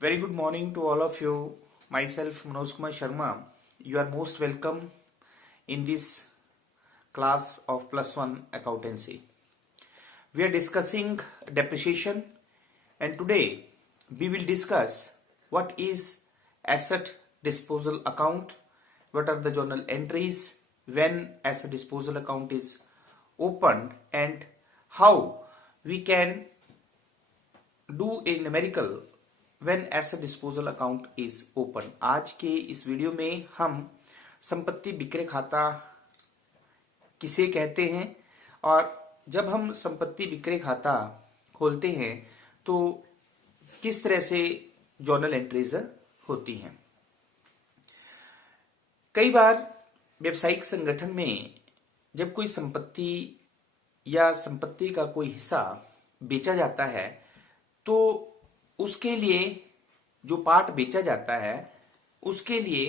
Very good morning to all of you. Myself, Manoj Kumar Sharma. You are most welcome in this class of Plus One Accountancy. We are discussing depreciation, and today we will discuss what is asset disposal account, what are the journal entries when asset disposal account is opened, and how we can do a numerical when asset disposal account is open. आज के इस video में हम संपत्ति विक्रय खाता किसे कहते हैं और जब हम संपत्ति विक्रय खाता खोलते हैं तो किस तरह से जर्नल एंट्रीज होती हैं। कई बार व्यवसायिक संगठन में जब कोई संपत्ति या संपत्ति का कोई हिस्सा बेचा जाता है तो उसके लिए जो पार्ट बेचा जाता है उसके लिए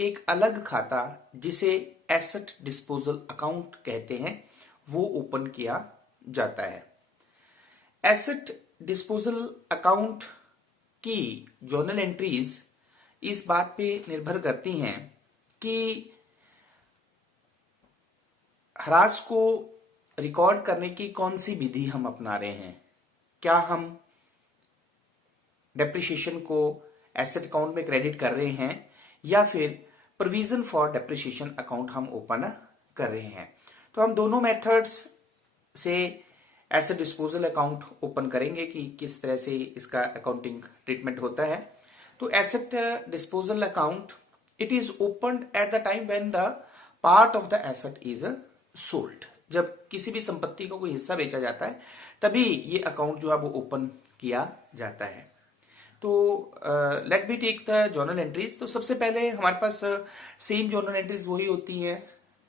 एक अलग खाता जिसे एसेट डिस्पोजल अकाउंट कहते हैं वो ओपन किया जाता है। एसेट डिस्पोजल अकाउंट की जर्नल एंट्रीज इस बात पे निर्भर करती हैं कि ह्रास को रिकॉर्ड करने की कौन सी विधि हम अपना रहे हैं। क्या हम डेप्रिसिएशन को एसेट अकाउंट में क्रेडिट कर रहे हैं या फिर प्रोविजन फॉर डेप्रिसिएशन अकाउंट हम ओपन कर रहे हैं। तो हम दोनों मेथड्स से एसेट डिस्पोजल अकाउंट ओपन करेंगे कि किस तरह से इसका अकाउंटिंग ट्रीटमेंट होता है। तो asset disposal account it is opened eight the time when the part of the asset is sold. जब किसी भी संपत्ति का कोई हिस्सा बेचा जाता है तभी ये अकाउंट जो है वो ओपन किया जाता है। तो let be take the journal entries. तो सबसे पहले हमारे पास सेम जर्नल एंट्रीज वही होती हैं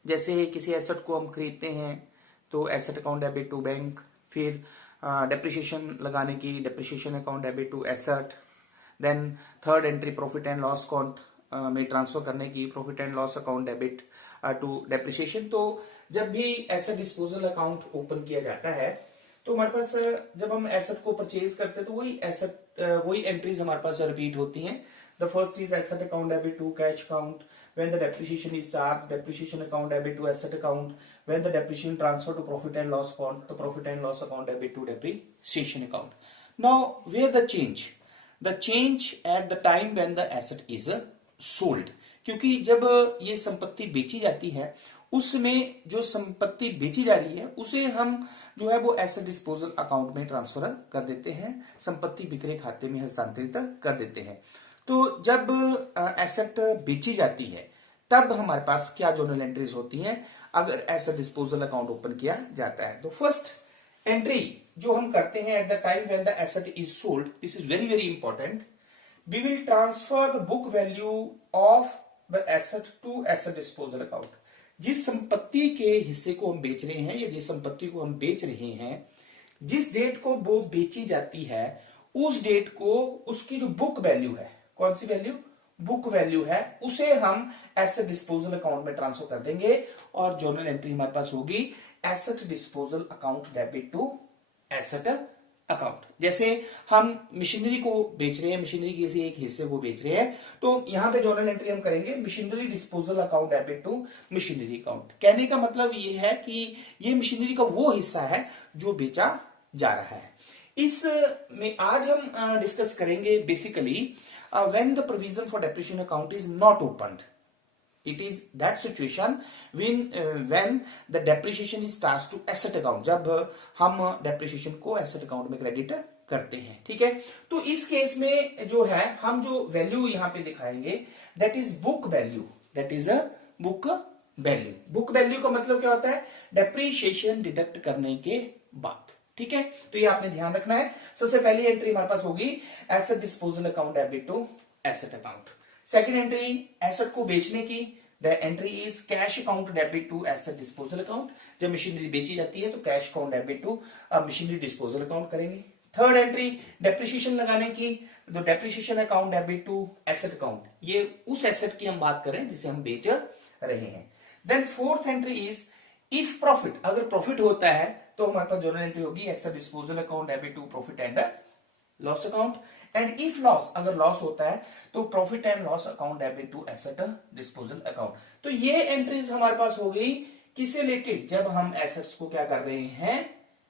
जैसे किसी एसेट को हम खरीदते हैं तो asset account debit to bank, फिर डेप्रिसिएशन लगाने की depreciation account debit to asset, then third entry profit and loss account में ट्रांसफर करने की profit and loss account debit to depreciation. तो जब भी एसेट डिस्पोजल अकाउंट ओपन किया जाता है तो हमारे पास जब हम एसेट को परचेज करते हैं तो वही एंट्रीज हमारे पास रिपीट होती हैं। The first is asset account debit to cash account when the depreciation is charge, depreciation account debit to asset account when the depreciation transfer to profit and loss account, तो profit and loss account debit to depreciation account. Now where the change at the time when the asset is sold, क्योंकि जब ये संपत्ति बेची जाती है उसमें जो संपत्ति बेची जा रही है उसे हम जो है वो एसेट डिस्पोजल अकाउंट में ट्रांसफर कर देते हैं, संपत्ति विक्रय खाते में हस्तांतरित कर देते हैं। तो जब एसेट बेची जाती है तब हमारे पास क्या जर्नल एंट्रीज होती हैं अगर एसेट डिस्पोजल अकाउंट ओपन किया जाता है। तो फर्स्ट एंट्री जो हम करते हैं at the time when the asset is sold, this is very very important. We will transfer the book value of the asset to asset disposal account. जिस संपत्ति के हिस्से को हम बेच रहे हैं या जिस संपत्ति को हम बेच रहे हैं, जिस डेट को वो बेची जाती है उस डेट को उसकी जो बुक वैल्यू है, कौन सी वैल्यू, बुक वैल्यू है, उसे हम एसेट डिस्पोजल अकाउंट में ट्रांसफर कर देंगे और जर्नल एंट्री हमारे पास होगी asset disposal account debit to asset account. जैसे हम मशीनरी को बेच रहे हैं, मशीनरी के किसी एक हिस्से को बेच रहे हैं तो यहां पे जर्नल एंट्री हम करेंगे machinery disposal account debit to machinery account. कहने का मतलब ये है कि ये मशीनरी का वो हिस्सा है जो बेचा जा रहा है। इस में आज हम डिस्कस करेंगे basically when the provision for depreciation account is not opened. It is that situation when the depreciation is charged to asset account, जब हम depreciation को asset account में क्रेडिट करते हैं। ठीक है, तो इस केस में जो है हम जो वैल्यू यहां पे दिखाएंगे that is book value, that is a book value। book value का मतलब क्या होता है, depreciation डिडक्ट करने के बाद। ठीक है, तो ये आपने ध्यान रखना है। सबसे पहली एंट्री हमारे पास होगी asset disposal account debit to asset account. Second entry asset को बेचने की, the entry is cash account debit to asset disposal account. जब मशीनरी बेची जाती है तो cash account debit to machinery disposal account करेंगे। थर्ड एंट्री डेप्रिसिएशन लगाने की, तो depreciation account debit to asset account, ये उस एसेट की हम बात करें जिसे हम बेच रहे हैं। Then fourth entry is if profit, अगर प्रॉफिट होता है तो हमारे पास जर्नल एंट्री होगी asset disposal account debit to profit and loss account. And if loss, अगर लॉस होता है तो profit and loss account debit to asset disposal account. तो ये एंट्रीज हमारे पास हो गई किससे रिलेटेड, जब हम एसेट्स को क्या कर रहे हैं,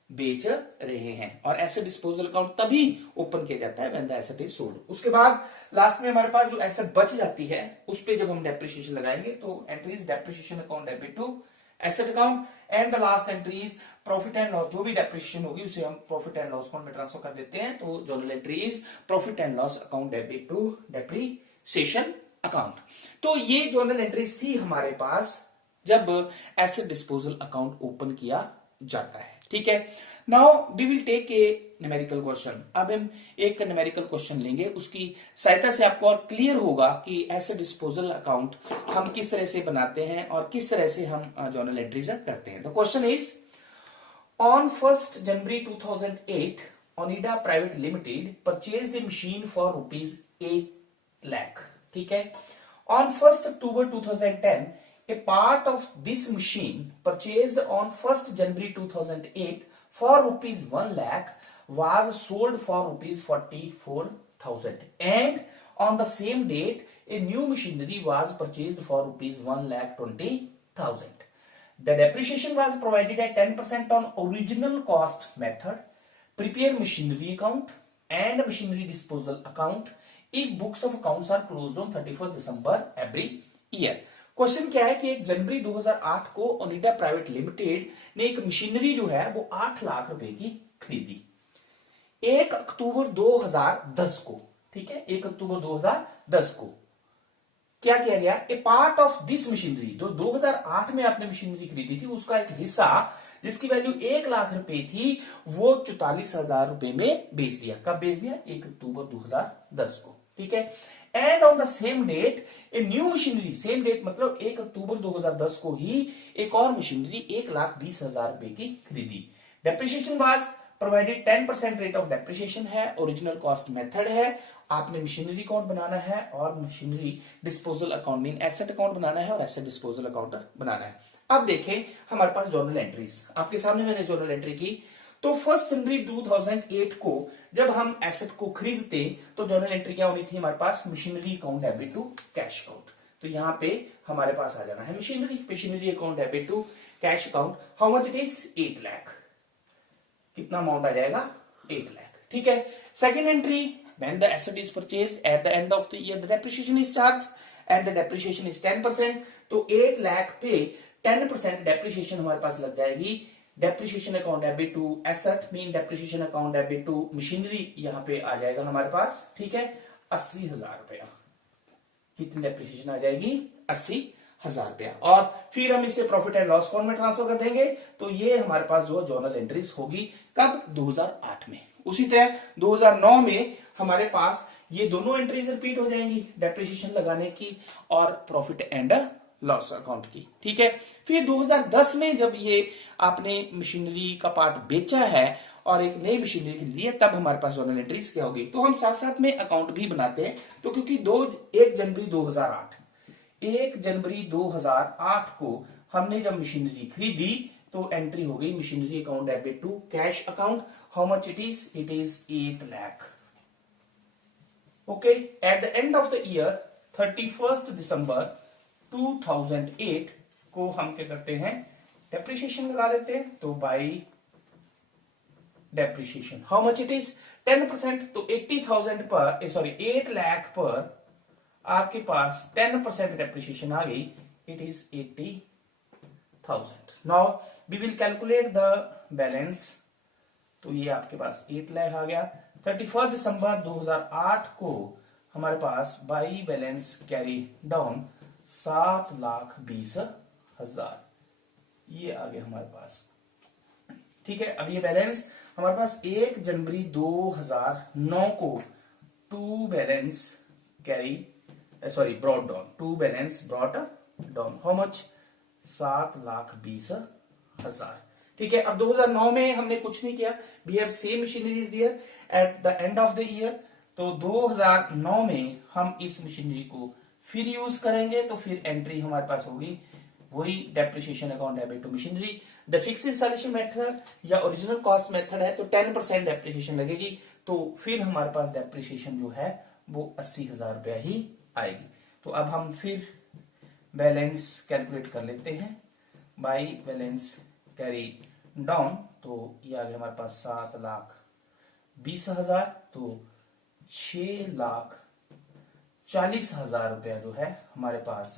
बेच रहे हैं। और एसेट डिस्पोजल अकाउंट तभी ओपन किया जाता है when the asset is sold. उसके बाद लास्ट में हमारे पास जो एसेट बच जाती है उस पे जब हम डेप्रिसिएशन लगाएंगे तो entries depreciation account debit to asset account and the last entries profit and loss, जो भी डेप्रिसिएशन होगी उसे हम प्रॉफिट एंड लॉस अकाउंट में ट्रांसफर कर देते हैं। तो journal entry is profit and loss account debit to depreciation account. तो ये जर्नल एंट्रीज थी हमारे पास जब एसेट डिस्पोजल अकाउंट ओपन किया जाता है। ठीक है, now we will take a numerical question. अब हम एक न्यूमेरिकल क्वेश्चन लेंगे, उसकी सहायता से आपको और क्लियर होगा कि एसेट डिस्पोजल अकाउंट हम किस तरह से बनाते हैं और किस तरह से हम जर्नल एंट्रीज करते हैं। The question is, on 1st January 2008 Onida private limited purchase the machine for ₹8 lakh। ठीक है, on 1st October 2010 a part of this machine purchased on 1st January 2008 for ₹1 lakh was sold for ₹44,000 and on the same date a new machinery was purchased for ₹1,20,000. The depreciation was provided at 10% on original cost method. Prepare machinery account and machinery disposal account if books of accounts are closed on 31st December every year. Question क्या है कि 1 जनवरी 2008 को Onida private limited ने एक machinery जो है वो 8 लाख रुपए की खरीदी। 1 अक्टूबर 2010 को, ठीक है, 1 अक्टूबर 2010 को क्या किया गया, ए पार्ट ऑफ दिस मशीनरी, जो 2008 में आपने मशीनरी खरीदी थी उसका एक हिस्सा जिसकी वैल्यू 1 लाख रुपए थी वो 44,000 रुपए में बेच दिया। कब बेच दिया, 1 अक्टूबर 2010 को। ठीक है, and on the same date a new machinery, same date मतलब 1 अक्टूबर 2010 को ही एक और मशीनरी 1,20,000 रुपए की खरीदी। Depreciation was provided 10% rate of depreciation है, ओरिजिनल कॉस्ट मेथड है, आपने मशीनरी अकाउंट बनाना है और machinery disposal account mean asset account बनाना है और एसेट डिस्पोजल अकाउंट बनाना है। अब देखें हमारे पास जर्नल एंट्रीज, आपके सामने मैंने जर्नल एंट्री की। तो 1 जनवरी 2008 को जब हम एसेट को खरीदते तो जर्नल एंट्री क्या होनी थी हमारे पास, machinery account debit to cash account. तो यहां पे हमारे पास आ जाना है machinery account debit to cash account. How much it is, 8 lakh. कितना अमाउंट आ जाएगा, 8 लाख। ठीक है, second entry, when the asset is purchased at the end of the year the depreciation is charged and the depreciation is 10%। तो 8 लाख पे 10% depreciation हमारे पास लग जाएगी। Depreciation account debit to asset mean depreciation account debit to machinery, यहां पे आ जाएगा हमारे पास, ठीक है, 80,000 रुपया। कितनी डेप्रिसिएशन आ जाएगी, 80,000 रुपया। और फिर हम इसे प्रॉफिट एंड लॉस अकाउंट में ट्रांसफर कर देंगे। तो ये हमारे पास जो जर्नल एंट्रीज होगी कब, 2008 में। उसी तरह 2009 में हमारे पास ये दोनों एंट्रीज रिपीट हो जाएंगी, डेप्रिसिएशन लगाने की और प्रॉफिट एंड लॉस अकाउंट की। ठीक है, फिर 2010 में जब ये आपने मशीनरी का पार्ट बेचा है और एक नई मशीनरी खरीदी है तब हमारे पास जर्नल एंट्रीज क्या होगी। तो हम साथ साथ में अकाउंट भी बनाते हैं। तो क्योंकि 1 जनवरी 2008 को हमने जब मशीनरी खरीदी तो एंट्री हो गई machinery account debit to cash account. How much it is 8 lakh. Okay, at the end of the year 31st दिसंबर 2008 को हम क्या करते हैं, डेप्रिसिएशन लगा देते हैं। तो by depreciation how much it is, 10%। तो 80,000 पर, सॉरी 8 लाख पर आपके पास 10% डेप्रिसिएशन आ गई, it is 80,000। Now we will calculate the balance. तो ये आपके पास 8 लाख आ गया। 31 दिसंबर 2008 को हमारे पास बाई बैलेंस कैरी डाउन 7,20,000 ये आ गया हमारे पास। ठीक है, अब ये बैलेंस हमारे पास 1 जनवरी 2009 को to balance brought down. How much, 7,20,000। ठीक है, अब 2009 में हमने कुछ नहीं किया, we have same machineries there at the end of the year. तो 2009 में हम इस मशीनरी को फिर यूज करेंगे। तो फिर एंट्री हमारे पास होगी वही depreciation account debit to machinery. The fixed installation method या ओरिजिनल कॉस्ट मेथड है तो 10% डेप्रिसिएशन लगेगी। तो फिर हमारे पास डेप्रिसिएशन जो है वो 80,000 रुपया ही आएगी। तो अब हम फिर बैलेंस कैलकुलेट कर लेते हैं। बाई बैलेंस कैरी डाउन, तो ये आ गया हमारे पास 7,20,000, तो 6,40,000 रुपया जो है हमारे पास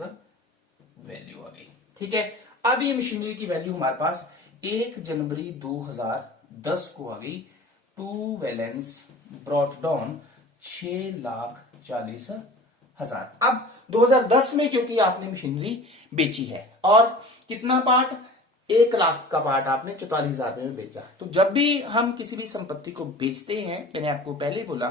वैल्यू आ गई। ठीक है, अब ये मशीनरी की वैल्यू हमारे पास 1 जनवरी 2010 को आ गई। To balance brought down 6,40,000। अब 2010 में क्योंकि आपने मशीनरी बेची है और कितना पार्ट, 1 लाख का पार्ट आपने 44,000 में बेचा। तो जब भी हम किसी भी संपत्ति को बेचते हैं, मैंने आपको पहले ही बोला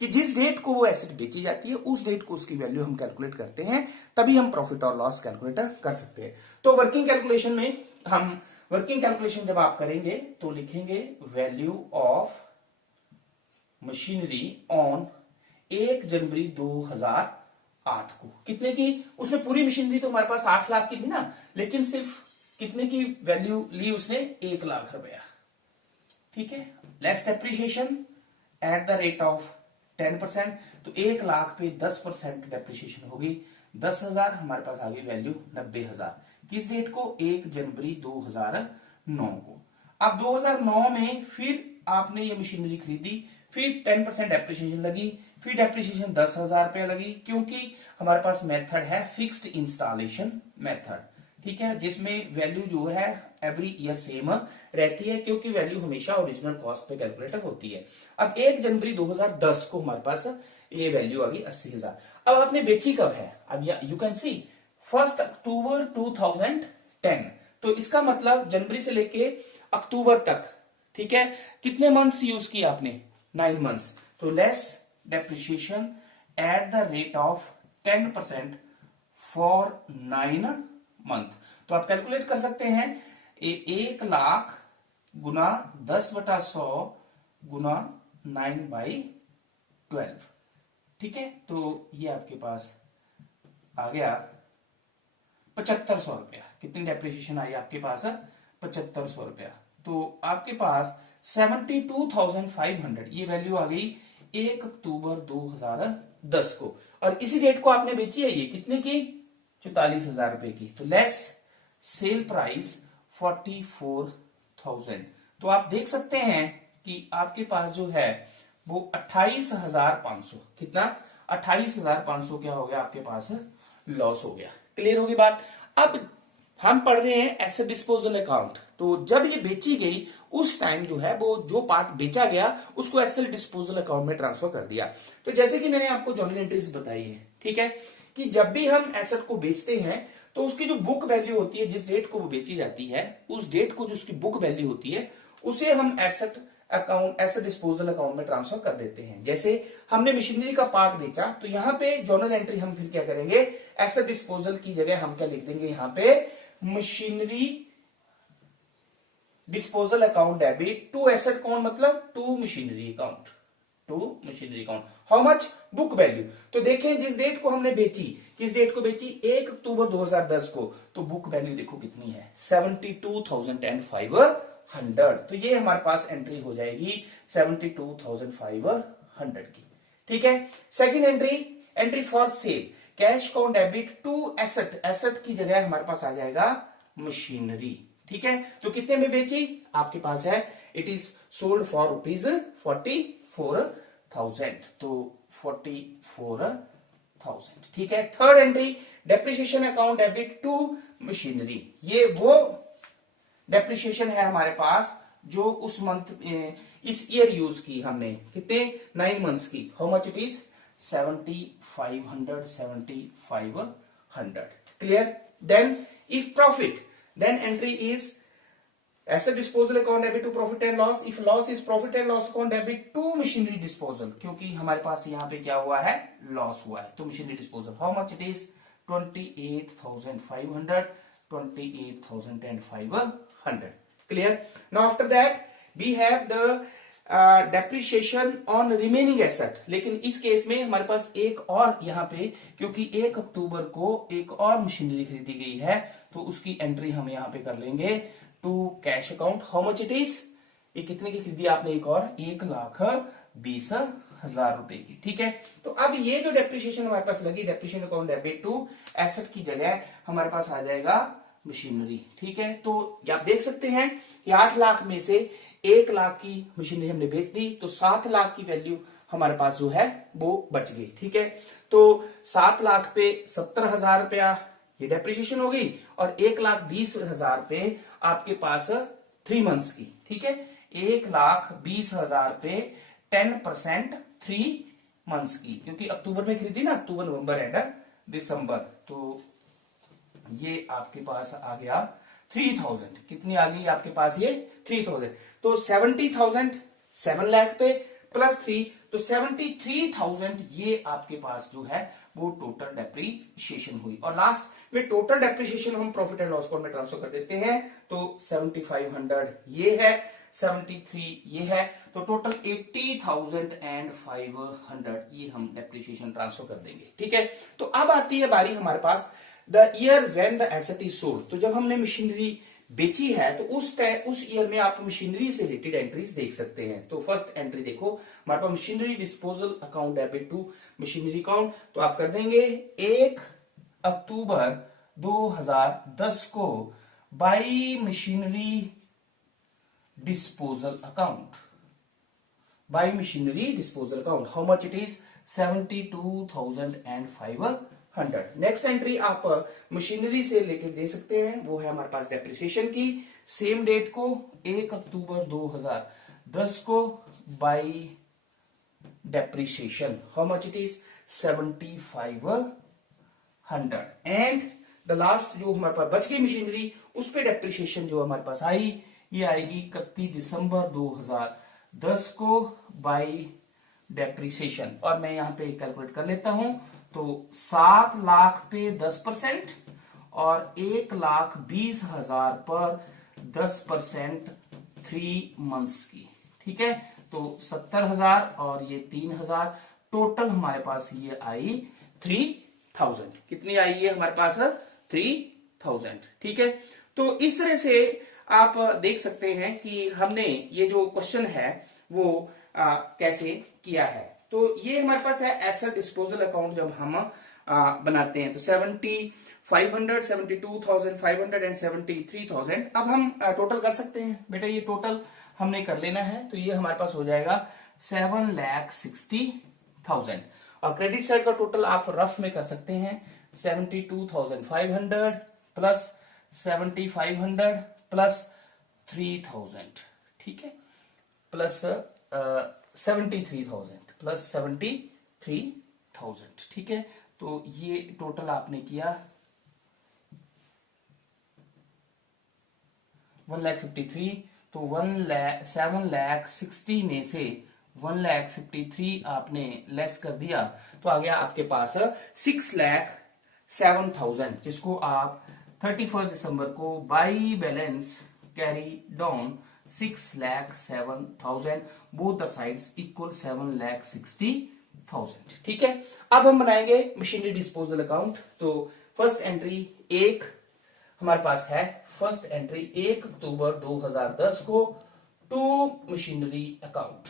कि जिस डेट को वो एसेट बेची जाती है उस डेट को उसकी वैल्यू हम कैलकुलेट करते हैं, तभी हम प्रॉफिट और लॉस कैलकुलेट कर सकते हैं। तो वर्किंग कैलकुलेशन में हम वर्किंग कैलकुलेशन जब आप करेंगे तो लिखेंगे वैल्यू ऑफ मशीनरी ऑन 1 जनवरी 2008 को। कितने की, उसमें पूरी मशीनरी तो हमारे पास 8 लाख की थी ना, लेकिन सिर्फ कितने की वैल्यू ली उसने, 1 लाख रुपया। ठीक है, less depreciation at the rate of 10%, तो 1 लाख पे 10% डेप्रिसिएशन होगी, 10,000 हमारे पास आ गई वैल्यू 90,000। किस डेट को, 1 जनवरी 2009 को। अब 2009 में फिर आपने ये मशीनरी खरीदी, फिर 10% डेप्रिसिएशन लगी, फिर डेप्रिसिएशन 10,000 रुपया लगी, क्योंकि हमारे पास मेथड है फिक्स्ड इंस्टॉलेशन मेथड। ठीक है, जिसमें वैल्यू जो है एवरी ईयर सेम रहती है, क्योंकि वैल्यू हमेशा ओरिजिनल कॉस्ट पे कैलकुलेट होती है। अब 1 जनवरी 2010 को हमारे पास ये वैल्यू आ गई 80,000। अब आपने बेची कब है, अब यू कैन सी 1 अक्टूबर 2010, तो इसका मतलब जनवरी से लेके अक्टूबर तक। ठीक है, कितने मंथ्स यूज किए आपने, 9 मंथ्स। तो less depreciation at the rate of 10% for 9 month. तो आप कैलकुलेट कर सकते हैं 1 लाख गुना 10/100 गुना 9/12। ठीक है, तो ये आपके पास आ गया 7,500 रुपया। कितनी डेप्रिसिएशन आई आपके पास, 7,500 रुपया। तो आपके पास 72,500 ये वैल्यू आ गई 1 अक्टूबर 2010 को, और इसी डेट को आपने बेची है ये कितने की, 44,000 रुपए की। तो लेस सेल प्राइस 44,000। तो आप देख सकते हैं कि आपके पास जो है वो 28,500, कितना, 28,500 क्या हो गया आपके पास, लॉस हो गया। क्लियर होगी बात। अब हम पढ़ रहे हैं एसेट डिस्पोजल अकाउंट। तो जब ये बेची गई उस टाइम जो है वो जो पार्ट बेचा गया उसको एसेट डिस्पोजल अकाउंट में ट्रांसफर कर दिया। तो जैसे कि मैंने आपको जर्नल एंट्रीज बताई है, ठीक है, कि जब भी हम एसेट को बेचते हैं तो उसकी जो बुक वैल्यू होती है, जिस डेट को वो बेची जाती है उस डेट को जो उसकी बुक वैल्यू होती है उसे हम asset account, asset disposal account में ट्रांसफर कर देते हैं। जैसे हमने मशीनरी का पार्ट बेचा तो यहां पे जर्नल एंट्री हम फिर क्या करेंगे, एसेट डिस्पोजल की जगह हम क्या लिख देंगे, यहां पे machinery disposal account debit to asset account, मतलब to machinery account, to machinery account. How much, book value. तो देखें जिस डेट को हमने बेची, किस डेट को बेची, 1 अक्टूबर 2010 को, तो बुक वैल्यू देखो कितनी है, 72,500। तो ये हमारे पास एंट्री हो जाएगी 72,500 की। ठीक है, second entry, entry for sale, cash account debit to asset, asset की जगह हमारे पास आ जाएगा मशीनरी। ठीक है, तो कितने में बेची, आपके पास है इट इज सोल्ड फॉर ₹44,000, तो 44,000। ठीक है, third entry, depreciation account debit to machinery, ये वो डेप्रिसिएशन है हमारे पास जो उस मंथ, इस ईयर यूज की हमने, कितने, 9 मंथ्स की। How much it is, 7,500। Clear. Then if profit, then entry is asset disposal account debit to profit and loss. If loss is profit and loss account debit to machinery disposal, क्योंकि हमारे पास यहाँ पे क्या हुआ है, loss हुआ है, तो machinery disposal. How much it is, 28,500, 28,500. Clear. Now after that we have the depreciation on remaining asset. लेकिन इस केस में हमारे पास एक और यहाँ पे, क्योंकि 1 अक्टूबर को एक और मशीनरी खरीदी गई है तो उसकी एंट्री हम यहाँ पे कर लेंगे to cash account. How much it is, ये कितने की खरीदी आपने, एक और 1,10,000 20,000 रुपए की। ठीक है, तो अब ये जो डेप्रिसिएशन हमारे पास लगी, depreciation account debit to asset की जगह हमारे पास आ जाएगा मशीनरी। ठीक है, तो आप देख सकते हैं कि 8 लाख में से 1 लाख की मशीनरी हमने बेच दी, तो 7 लाख की वैल्यू हमारे पास जो है वो बच गई। ठीक है, तो 7 लाख पे 70,000 रुपया ये डेप्रिसिएशन होगी और 1,20,000 पे आपके पास 3 मंथ्स की। ठीक है, 1,20,000 पे 10% 3 मंथ्स की, क्योंकि अक्टूबर में खरीदी ना, अक्टूबर नवंबर एंड दिसंबर, तो ये आपके पास आ गया 3,000। कितनी आ गई आपके पास ये 3,000, तो 70,000 7 लाख पे प्लस 3, तो 73,000 ये आपके पास जो है वो टोटल डेप्रिसिएशन हुई। और लास्ट में टोटल डेप्रिसिएशन हम प्रॉफिट एंड लॉस अकाउंट में ट्रांसफर कर देते हैं, तो 7,500 ये है, 73 ये है, तो टोटल 80,500 ये हम डेप्रिसिएशन ट्रांसफर कर देंगे। ठीक है, तो अब आती है बारी हमारे पास the year when the asset is sold. तो जब हमने मशीनरी बेची है तो उस ईयर में आप मशीनरी से रिलेटेड एंट्रीज देख सकते हैं। तो फर्स्ट एंट्री देखो, हमारे पास machinery disposal account debit to machinery account, तो आप कर देंगे 1 अक्टूबर 2010 को by machinery disposal account, by machinery disposal account, how much it is 72,500। Next entry आप मशीनरी से रिलेटेड दे सकते हैं, वो है हमारे पास डेप्रिसिएशन की, सेम डेट को 1 अक्टूबर 2010 को by depreciation, how much it is 7,500। And the last जो हमारे पास बच गई मशीनरी, उस पे डेप्रिसिएशन जो हमारे पास आई, ये आएगी 31 दिसंबर 2010 को बाई डेप्रिसिएशन। और मैं यहां पे कैलकुलेट कर लेता हूं, तो 7 लाख पे 10% और 1,20,000 पर 10% 3 मंथ्स की। ठीक है, तो 70,000 और ये 3,000, टोटल हमारे पास ये आई 3,000। कितनी आई है हमारे पास 3,000। ठीक है, तो इस तरह से आप देख सकते हैं कि हमने ये जो क्वेश्चन है वो कैसे किया है। तो ये हमारे पास है एसेट डिस्पोजल अकाउंट जब हम बनाते हैं, तो 70,500, 72,500 एंड 73,000। अब हम टोटल कर सकते हैं बेटा, ये टोटल हमने कर लेना है, तो ये हमारे पास हो जाएगा 7,60,000। और क्रेडिट साइड का टोटल आप रफ में कर सकते हैं, 72,500 प्लस 7,500 प्लस 3,000। ठीक है, प्लस 73,000 प्लस 73,000। ठीक है, तो ये टोटल आपने किया 1,53,000, तो 7,60,000 में से 1,53,000 आपने लेस कर दिया, तो आ गया आपके पास 6,07,000, जिसको आप 31 दिसंबर को by balance carry down 6,07,000, both the sides equal 7,60,000। ठीक है, अब हम बनाएंगे मशीनरी डिस्पोजल अकाउंट। तो फर्स्ट एंट्री 1 हमारे पास है, फर्स्ट एंट्री 1 अक्टूबर 2010 को to machinery account,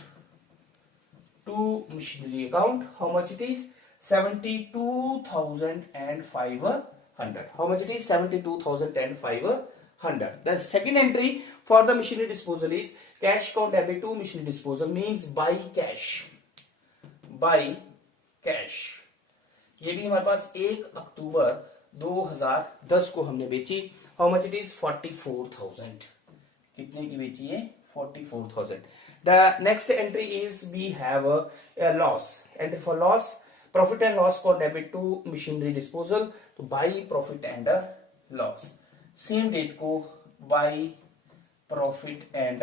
to machinery account, how much it is 72,500, how much it is 72,500. The second entry for the machinery disposal is cash account debit to machinery disposal, means buy cash, buy cash। ये भी हमारे पास 1 अक्टूबर 2010 को हमने बेची, how much it is 44,000। कितने की बेची है 44,000। The next entry is we have a loss, entry for loss, profit and loss को डेबिट टू मशीनरी डिस्पोजल, तो by profit and loss, same date को by profit and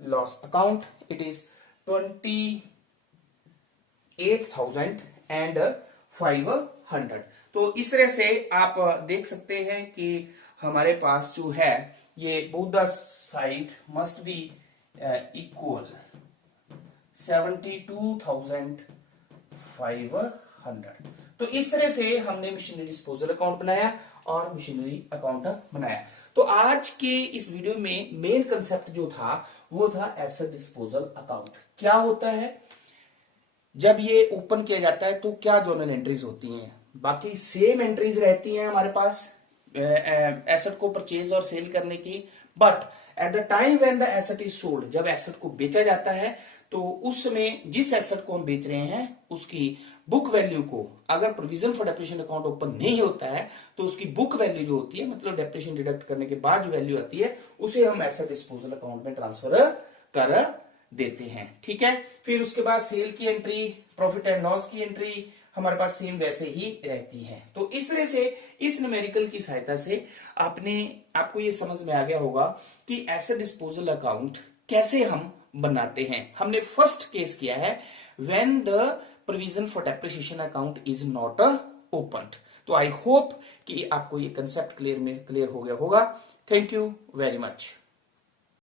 loss account, it is 28,500। तो इस तरह से आप देख सकते हैं कि हमारे पास जो है ये both the side must be equal 72,500। तो इस तरह से हमने मशीनरी डिस्पोजल अकाउंट बनाया और मशीनरी अकाउंट बनाया। तो आज के इस वीडियो में मेन कंसेप्ट जो था वो था एसेट डिस्पोजल अकाउंट। क्या होता है, जब ये ओपन किया जाता है तो क्या जर्नल एंट्रीज होती हैं, बाकी सेम एंट्रीज रहती हैं हमारे पास एसेट को परचेज और सेल करने की, but at the time when the asset is sold, जब एसेट को बेचा जाता है तो उस समय जिस एसेट को हम बेच रहे हैं उसकी बुक वैल्यू को, अगर provision for depreciation account open नहीं होता है तो उसकी बुक वैल्यू जो होती है, मतलब डेप्रिसिएशन डिडक्ट करने के बाद जो वैल्यू आती है, उसे हम एसेट डिस्पोजल अकाउंट में ट्रांसफर कर देते हैं। ठीक है, फिर उसके बाद सेल की एंट्री, प्रॉफिट एंड लॉस की एंट्री हमारे पास सेम वैसे ही रहती है। तो इस तरह से इस न्यूमेरिकल की सहायता से आपको ये समझ में आ गया होगा कि एसेट डिस्पोजल अकाउंट कैसे हम बनाते हैं। हमने फर्स्ट केस किया है when the provision for depreciation account is not opened. तो आई होप कि आपको ये कंसेप्ट क्लियर हो गया होगा। Thank you very much.